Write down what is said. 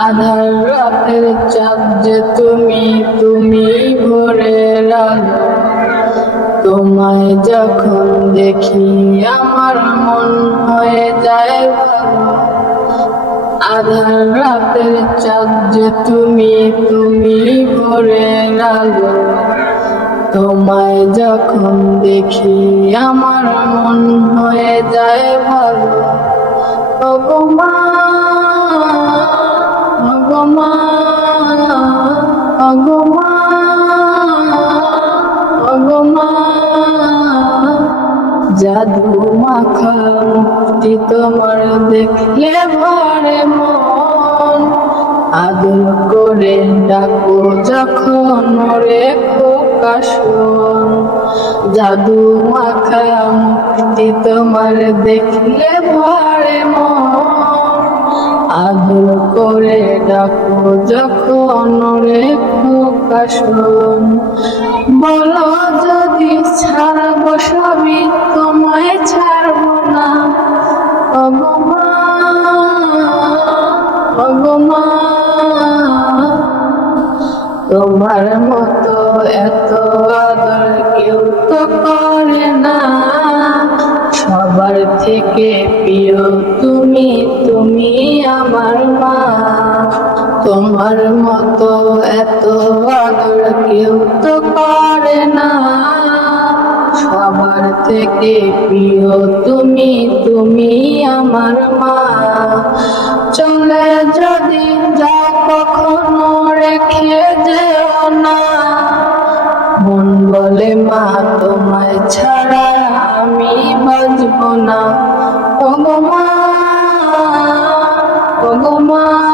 আধার রাতের চাঁদ যে তুমি, তুমি ভোরের আলো। তোমায় যখন দেখি আমার মন হয়ে যায় ভালো। আধার রাতের চাঁদ যে তুমি, তুমি ভোরের আলো। তোমায় যখন দেখি আমার মন হয়ে যায় ভালো। ওগো মা, ওগো মা, ওগো মা, ওগো মা, জাদু মাখা মুক্তি তোমার দেখলে ভরে মন। আদর করে ডাকো যখন ওরে খোকা শোন। জাদু মাখা মুক্তি তোমার দেখলে ভরে মন। আদর করে ডাকো যখন ওরে খোকা শোন। বলো যদি ছাড়বো সবই, তোমায় ছাড়বো না। ওগো মা, ওগো মা, তোমার মতো এত আদর কেউ তো করে না। সবার থেকে প্রিয় তুমি, তুমি আমার মা। তোমার মতো এত আদর কেউ তো করে না। সবার থেকে প্রিয় তুমি, তুমি আমার মা। চলে যদি যাও কখনো রেখে যেও না। মন বলে মা তোমায় ছাড়া আমি বাঁচব না। ওগো মা, ওগো মা।